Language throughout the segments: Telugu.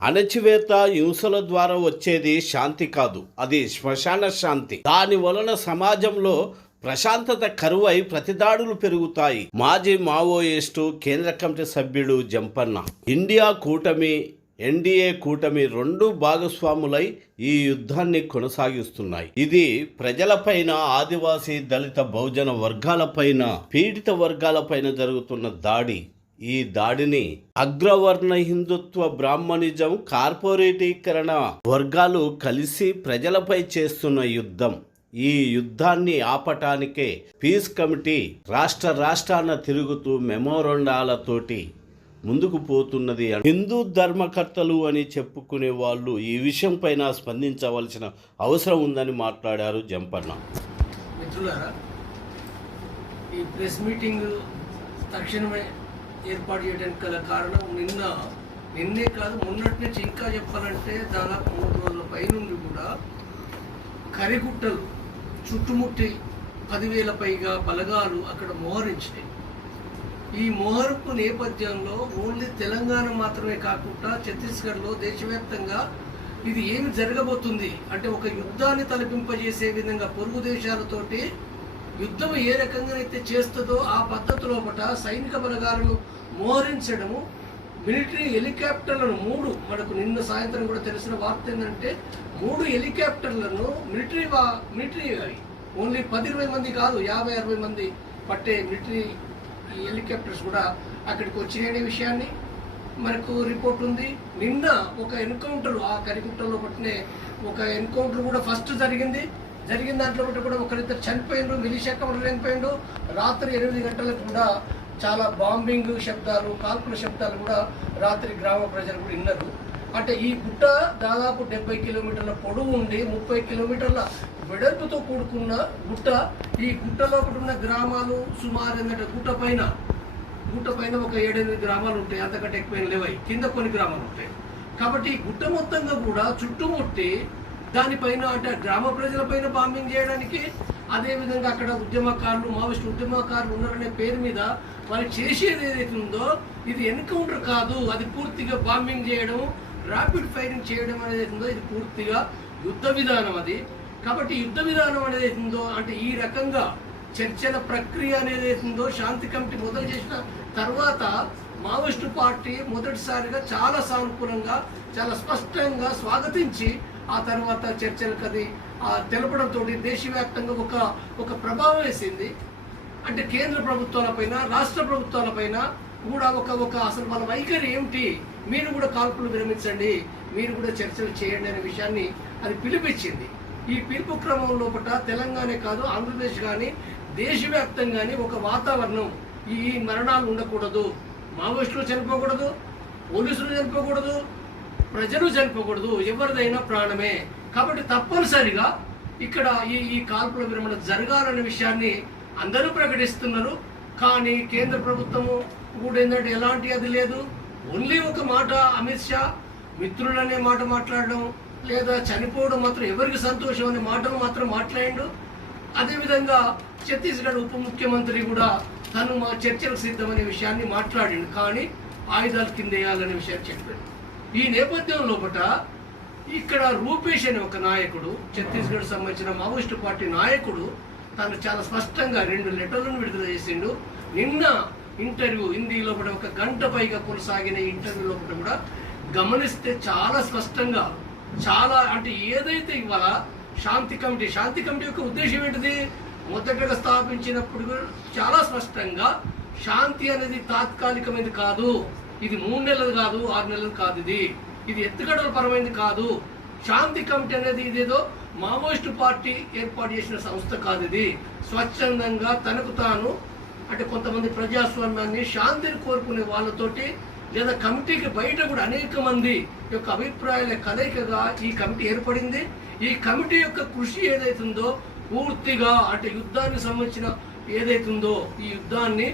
అణచివేత హింసల ద్వారా వచ్చేది శాంతి కాదు, అది శ్మశాన శాంతి. దాని వలన సమాజంలో ప్రశాంతత కరువై ప్రతిదాడులు పెరుగుతాయి. మాజీ మావోయిస్టు కేంద్ర కమిటీ సభ్యుడు జంపన్న. ఎన్డీఏ కూటమి రెండు భాగస్వాములై ఈ యుద్ధాన్ని కొనసాగిస్తున్నాయి. ఇది ప్రజలపైన, ఆదివాసీ, దళిత, బహుజన వర్గాలపైన, పీడిత వర్గాలపైన జరుగుతున్న దాడి. ఈ దాడిని అగ్రవర్ణ హిందుత్వ, బ్రాహ్మణిజం, కార్పొరేటీకరణ వర్గాలు కలిసి ప్రజలపై చేస్తున్న యుద్ధం. ఈ యుద్ధాన్ని ఆపటానికే పీస్ కమిటీ రాష్ట్రాన తిరుగుతూ మెమోరాండాలతోటి ముందుకు పోతున్నది. హిందూ ధర్మకర్తలు అని చెప్పుకునే వాళ్ళు ఈ విషయం పైన స్పందించవలసిన అవసరం ఉందని మాట్లాడారు జంపన్న. మిత్రులారా, ఈ ప్రెస్ మీటింగ్ తక్షణమే ఏర్పాటు చేయడానికి గల కారణం నిన్నే కాదు మొన్నటి నుంచి ఇంకా చెప్పాలంటే దాదాపు 3 రోజుల పైనుండి కూడా కరిగుట్టలు చుట్టుముట్టి 10,000 పైగా బలగాలు అక్కడ మోహరించినాయి. ఈ మోహరింపు నేపథ్యంలో ఓన్లీ తెలంగాణ మాత్రమే కాకుండా ఛత్తీస్గఢ్లో దేశవ్యాప్తంగా ఇది ఏమి జరగబోతుంది అంటే ఒక యుద్ధాన్ని తలపింపజేసే విధంగా పొరుగు దేశాలతోటి యుద్ధం ఏ రకంగా అయితే చేస్తుందో ఆ పద్ధతిలో సైనిక బలగాలను మోహరించడము, మిలిటరీ హెలికాప్టర్లను 3 మనకు నిన్న సాయంత్రం కూడా తెలిసిన వార్త ఏంటంటే 3 హెలికాప్టర్లను మిలిటరీ ఓన్లీ 10-20 మంది కాదు, 50-60 మంది పట్టే మిలిటరీ హెలికాప్టర్స్ కూడా అక్కడికి వచ్చినాయనే విషయాన్ని మనకు రిపోర్ట్ ఉంది. నిన్న ఒక ఎన్కౌంటర్ ఆ కరిగుట్టలో పట్టిన ఒక ఎన్కౌంటర్ కూడా ఫస్ట్ జరిగిన దాంట్లో కూడా ఒకరిద్దరు చనిపోయిండ్రు, మిలిషియా కమాండర్ చనిపోయిండు. రాత్రి 8 గంటలకు కూడా చాలా బాంబింగ్ శబ్దాలు, కాల్పుల శబ్దాలు కూడా రాత్రి గ్రామ ప్రజలు కూడా విన్నారు. అంటే ఈ గుట్ట దాదాపు 70 కిలోమీటర్ల పొడవు ఉండి 30 కిలోమీటర్ల వెడల్పుతో కూడుకున్న గుట్ట. ఈ గుట్టలో ఉన్న గ్రామాలు సుమారు ఏంటంటే గుట్ట పైన ఒక 7-8 గ్రామాలు ఉంటాయి, అంతకంటే ఎక్కువ లేవై, కింద కొన్ని గ్రామాలు ఉంటాయి. కాబట్టి ఈ గుట్ట మొత్తంగా కూడా చుట్టుముట్టి దానిపైన అంటే గ్రామ ప్రజలపైన బాంబింగ్ చేయడానికి, అదేవిధంగా అక్కడ మావోయిస్టు ఉద్యమకారులు ఉన్నారనే పేరు మీద వాళ్ళు చేసేది ఏదైతే ఉందో ఇది ఎన్కౌంటర్ కాదు, అది పూర్తిగా బాంబింగ్ చేయడం, ర్యాపిడ్ ఫైరింగ్ చేయడం అనేది ఉందో ఇది పూర్తిగా యుద్ధ విధానం అది. కాబట్టి యుద్ధ విధానం అనేది ఉందో అంటే ఈ రకంగా చర్చల ప్రక్రియ అనేది ఉందో శాంతి కమిటీ మొదలు చేసిన తర్వాత మావోయిస్టు పార్టీ మొదటిసారిగా చాలా సానుకూలంగా, చాలా స్పష్టంగా స్వాగతించి ఆ తర్వాత చర్చలకు అది తెలపడంతో దేశవ్యాప్తంగా ఒక ప్రభావం వేసింది. అంటే కేంద్ర ప్రభుత్వాలపైన, రాష్ట్ర ప్రభుత్వాలపైన కూడా ఒక అసలు వాళ్ళ వైఖరి ఏమిటి, మీరు కూడా కాల్పులు విరమించండి, మీరు కూడా చర్చలు చేయండి అనే విషయాన్ని అది పిలిపించింది. ఈ పిలుపు క్రమం లోపల తెలంగాణ కాదు, ఆంధ్రప్రదేశ్ కానీ దేశవ్యాప్తంగానే ఒక వాతావరణం, ఈ మరణాలు ఉండకూడదు, మావోయిస్టులు చనిపోకూడదు, పోలీసులు చనిపోకూడదు, ప్రజలు చనిపోకూడదు, ఎవరిదైనా ప్రాణమే. కాబట్టి తప్పనిసరిగా ఇక్కడ ఈ కాల్పుల విరమణ జరగాలనే విషయాన్ని అందరూ ప్రకటిస్తున్నారు. కానీ కేంద్ర ప్రభుత్వము కూడా ఏంటంటే ఎలాంటి అది లేదు, ఓన్లీ ఒక మాట అమిత్ షా మిత్రులనే మాట మాట్లాడడం, లేదా చనిపోవడం మాత్రం ఎవరికి సంతోషం అనే మాటలు మాత్రం మాట్లాడిండు. అదేవిధంగా ఛత్తీస్గఢ్ ఉప ముఖ్యమంత్రి కూడా తను మా చర్చలకు సిద్ధమనే విషయాన్ని మాట్లాడిండు, కానీ ఆయుధాలు కింద వేయాలనే విషయాన్ని చెప్పాడు. ఈ నేపథ్యం లోపల ఇక్కడ రూపేష్ అనే ఒక నాయకుడు, ఛత్తీస్గఢ్ సంబంధించిన మావోయిస్టు పార్టీ నాయకుడు, తను చాలా స్పష్టంగా 2 లెటర్లను విడుదల చేసిండు. నిన్న ఇంటర్వ్యూ హిందీలో కూడా 1 గంట పైగా కొనసాగిన ఇంటర్వ్యూ లోపల కూడా గమనిస్తే చాలా స్పష్టంగా, చాలా అంటే ఏదైతే ఇవాళ శాంతి కమిటీ యొక్క ఉద్దేశం ఏంటిది, మొదటగా స్థాపించినప్పుడు చాలా స్పష్టంగా శాంతి అనేది తాత్కాలికమైనది కాదు, ఇది 3 నెలలు కాదు, 6 నెలలు కాదు, ఇది ఎత్తుగడల పరమైనది కాదు. శాంతి కమిటీ అనేది ఇదేదో మావోయిస్టు పార్టీ ఏర్పాటు చేసిన సంస్థ కాదు, ఇది స్వచ్ఛందంగా తనకు తాను అంటే కొంతమంది ప్రజాస్వామ్యాన్ని, శాంతిని కోరుకునే వాళ్ళతోటి లేదా కమిటీకి బయట కూడా అనేక మంది యొక్క అభిప్రాయాల కలయికగా ఈ కమిటీ ఏర్పడింది. ఈ కమిటీ యొక్క కృషి ఏదైతుందో పూర్తిగా అంటే యుద్ధానికి సంబంధించిన ఏదైతుందో ఈ యుద్ధాన్ని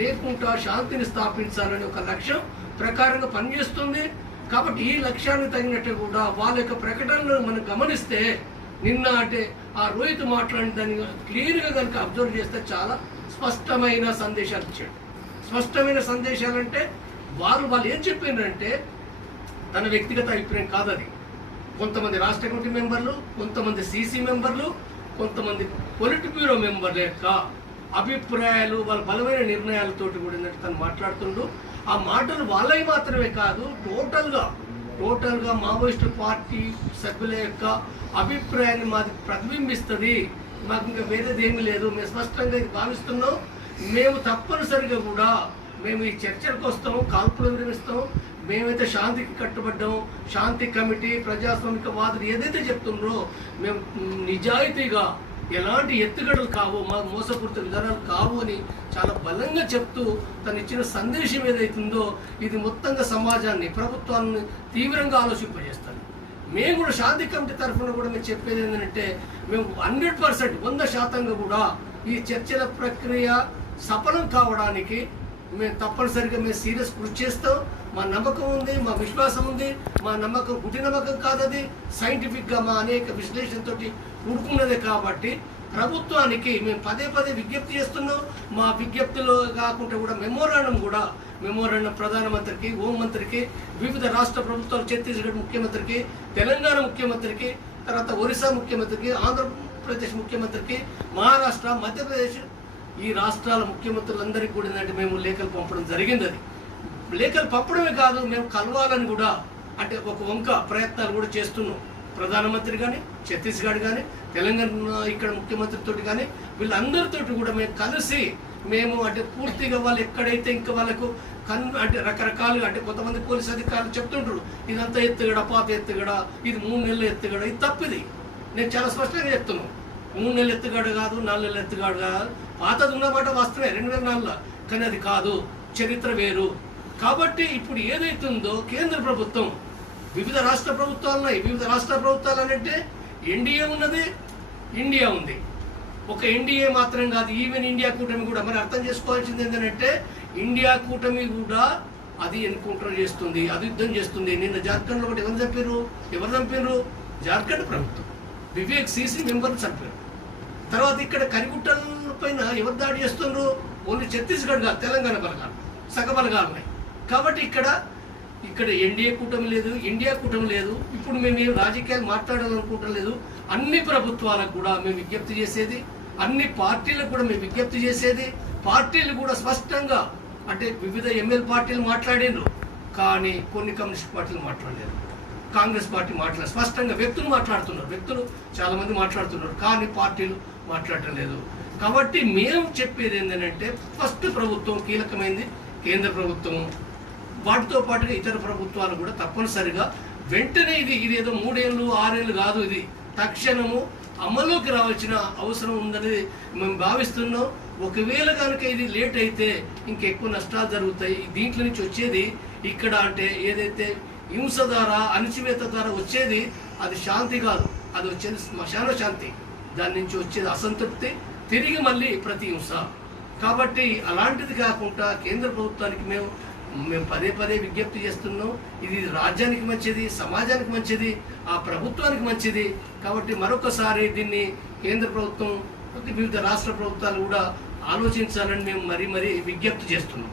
లేకుండా శాంతిని స్థాపించాలనే ఒక లక్ష్యం ప్రకారంగా పనిచేస్తుంది. కాబట్టి ఈ లక్ష్యాన్ని తగినట్టు కూడా వాళ్ళ యొక్క ప్రకటనలను మనం గమనిస్తే నిన్న అంటే ఆ రోహిత్ మాట్లాడిన దాన్ని క్లియర్గా కనుక అబ్జర్వ్ చేస్తే చాలా స్పష్టమైన సందేశాలు ఇచ్చాడు. స్పష్టమైన సందేశాలంటే వాళ్ళు ఏం చెప్పిండ్రంటే తన వ్యక్తిగత అభిప్రాయం కాదు అది. కొంతమంది రాష్ట్ర కమిటీ మెంబర్లు, కొంతమంది సీసీ మెంబర్లు, కొంతమంది పొలిట్ బ్యూరో మెంబర్ల యొక్క అభిప్రాయాలు, వాళ్ళ బలమైన నిర్ణయాలతోటి కూడా తను మాట్లాడుతుండు. ఆ మాటలు వాళ్ళవి మాత్రమే కాదు, టోటల్గా మావోయిస్టు పార్టీ సభ్యుల యొక్క అభిప్రాయాన్ని మాది ప్రతిబింబిస్తుంది. మాకు ఇంకా వేరేది ఏమీ లేదు. మేము స్పష్టంగా ఇది భావిస్తున్నాం. మేము తప్పనిసరిగా కూడా మేము ఈ చర్చలకు వస్తాం, కాల్పులు విరమిస్తాం. మేమైతే శాంతికి కట్టుబడ్డాం. శాంతి కమిటీ, ప్రజాస్వామిక వాదులు ఏదైతే చెప్తున్నారో మేము నిజాయితీగా ఎలాంటి ఎత్తుగడలు కావు, మా మోసపూరిత విధానాలు కావు అని చాలా బలంగా చెప్తూ తను ఇచ్చిన సందేశం ఏదైతుందో ఇది మొత్తంగా సమాజాన్ని, ప్రభుత్వాన్ని తీవ్రంగా ఆలోచింపజేస్తాను. మేము కూడా శాంతి కమిటీ తరఫున కూడా మేము చెప్పేది ఏంటంటే మేము 100% 100% కూడా ఈ చర్చల ప్రక్రియ సఫలం కావడానికి మేము తప్పనిసరిగా మేము సీరియస్ కృషి చేస్తాం. మా నమ్మకం ఉంది, మా విశ్వాసం ఉంది. మా నమ్మకం గుడ్డి నమ్మకం కాదు, అది సైంటిఫిక్గా మా అనేక విశ్లేషణతో కూడుకున్నదే. కాబట్టి ప్రభుత్వానికి మేము పదే విజ్ఞప్తి చేస్తున్నాం. మా విజ్ఞప్తిలో కాకుండా కూడా మెమోరాండం ప్రధానమంత్రికి, హోంమంత్రికి, వివిధ రాష్ట్ర ప్రభుత్వాలు, ఛత్తీస్గఢ్ ముఖ్యమంత్రికి, తెలంగాణ ముఖ్యమంత్రికి, తర్వాత ఒరిస్సా ముఖ్యమంత్రికి, ఆంధ్రప్రదేశ్ ముఖ్యమంత్రికి, మహారాష్ట్ర, మధ్యప్రదేశ్, ఈ రాష్ట్రాల ముఖ్యమంత్రులందరికీ కూడా ఏంటంటే మేము లేఖలు పంపడం జరిగింది. అది లేఖలు పంపడమే కాదు, మేము కలవాలని కూడా అంటే ఒక వంక ప్రయత్నాలు కూడా చేస్తున్నాం. ప్రధానమంత్రి కానీ, ఛత్తీస్గఢ్ కానీ, తెలంగాణ ఇక్కడ ముఖ్యమంత్రితో కానీ వీళ్ళందరితోటి కూడా మేము కలిసి మేము అంటే పూర్తిగా వాళ్ళు ఎక్కడైతే ఇంకా వాళ్ళకు అంటే రకరకాలుగా అంటే కొంతమంది పోలీసు అధికారులు చెప్తుంటారు ఇదంతా ఎత్తుగడ, పాత ఎత్తుగడ, ఇది 3 నెలల ఎత్తుగడ, ఇది తప్పిది. నేను చాలా స్పష్టంగా చెప్తున్నాను. 3 నెలల ఎత్తుగడ కాదు, 4 నెలల ఎత్తుగడ కాదు. పాతది ఉన్నమాట వాస్తవే 2004, కానీ అది కాదు, చరిత్ర వేరు. కాబట్టి ఇప్పుడు ఏదైతుందో కేంద్ర ప్రభుత్వం, వివిధ రాష్ట్ర ప్రభుత్వాలు ఉన్నాయి. వివిధ రాష్ట్ర ప్రభుత్వాలు అంటే ఎన్డీఏ ఉన్నది, ఇండియా ఉంది. ఒక ఎన్డీఏ మాత్రం కాదు, ఈవెన్ ఇండియా కూటమి కూడా. మరి అర్థం చేసుకోవాల్సింది ఏంటంటే ఇండియా కూటమి కూడా అది ఎన్కౌంటర్ చేస్తుంది, అది యుద్ధం చేస్తుంది. నిన్న జార్ఖండ్లో ఒకటి ఎవరు చంపారు? జార్ఖండ్ ప్రభుత్వం వివేక్ సీసీ మెంబర్ని చంపారు. తర్వాత ఇక్కడ కరిగుట్టల పైన ఎవరు దాడి చేస్తున్నారు? ఓన్లీ ఛత్తీస్గఢ్ కాదు, తెలంగాణ బలగాలు, సగ బలగాలు ఉన్నాయి. కాబట్టి ఇక్కడ ఎన్డీఏ కూటమి లేదు, ఇండియా కూటమి లేదు. ఇప్పుడు మేము రాజకీయాలు మాట్లాడాలనుకుంటం లేదు. అన్ని ప్రభుత్వాలకు కూడా మేము విజ్ఞప్తి చేసేది, అన్ని పార్టీలకు కూడా మేము విజ్ఞప్తి చేసేది. పార్టీలు కూడా స్పష్టంగా అంటే వివిధ ఎమ్మెల్యే పార్టీలు మాట్లాడినారు, కానీ కొన్ని కమ్యూనిస్ట్ పార్టీలు మాట్లాడలేదు. కాంగ్రెస్ పార్టీ స్పష్టంగా వ్యక్తులు మాట్లాడుతున్నారు, వ్యక్తులు చాలా మంది మాట్లాడుతున్నారు, కానీ పార్టీలు మాట్లాడటం లేదు. కాబట్టి మేము చెప్పేది ఏంటంటే ఫస్ట్ ప్రభుత్వం కీలకమైంది, కేంద్ర ప్రభుత్వం, వాటితో పాటుగా ఇతర ప్రభుత్వాలు కూడా తప్పనిసరిగా వెంటనే ఇది ఏదో 3 ఏళ్ళు 6 ఏళ్ళు కాదు, ఇది తక్షణము అమల్లోకి రావాల్సిన అవసరం ఉందని మేము భావిస్తున్నాం. ఒకవేళ కనుక ఇది లేట్ అయితే ఇంకెక్కువ నష్టాలు జరుగుతాయి. దీంట్లో నుంచి వచ్చేది ఇక్కడ అంటే ఏదైతే హింస ద్వారా, అణచివేత ద్వారా వచ్చేది అది శాంతి కాదు, అది వచ్చేది శ్మశాన శాంతి. దాని నుంచి వచ్చేది అసంతృప్తి, తిరిగి మళ్ళీ ప్రతి హింస. కాబట్టి అలాంటిది కాకుండా కేంద్ర ప్రభుత్వానికి మేము పదే విజ్ఞప్తి చేస్తున్నాం. ఇది రాజ్యానికి మంచిది, సమాజానికి మంచిది, ఆ ప్రభుత్వానికి మంచిది. కాబట్టి మరొకసారి దీన్ని కేంద్ర ప్రభుత్వం, వివిధ రాష్ట్ర ప్రభుత్వాలు కూడా ఆలోచించాలని మేము మరీ విజ్ఞప్తి చేస్తున్నాం.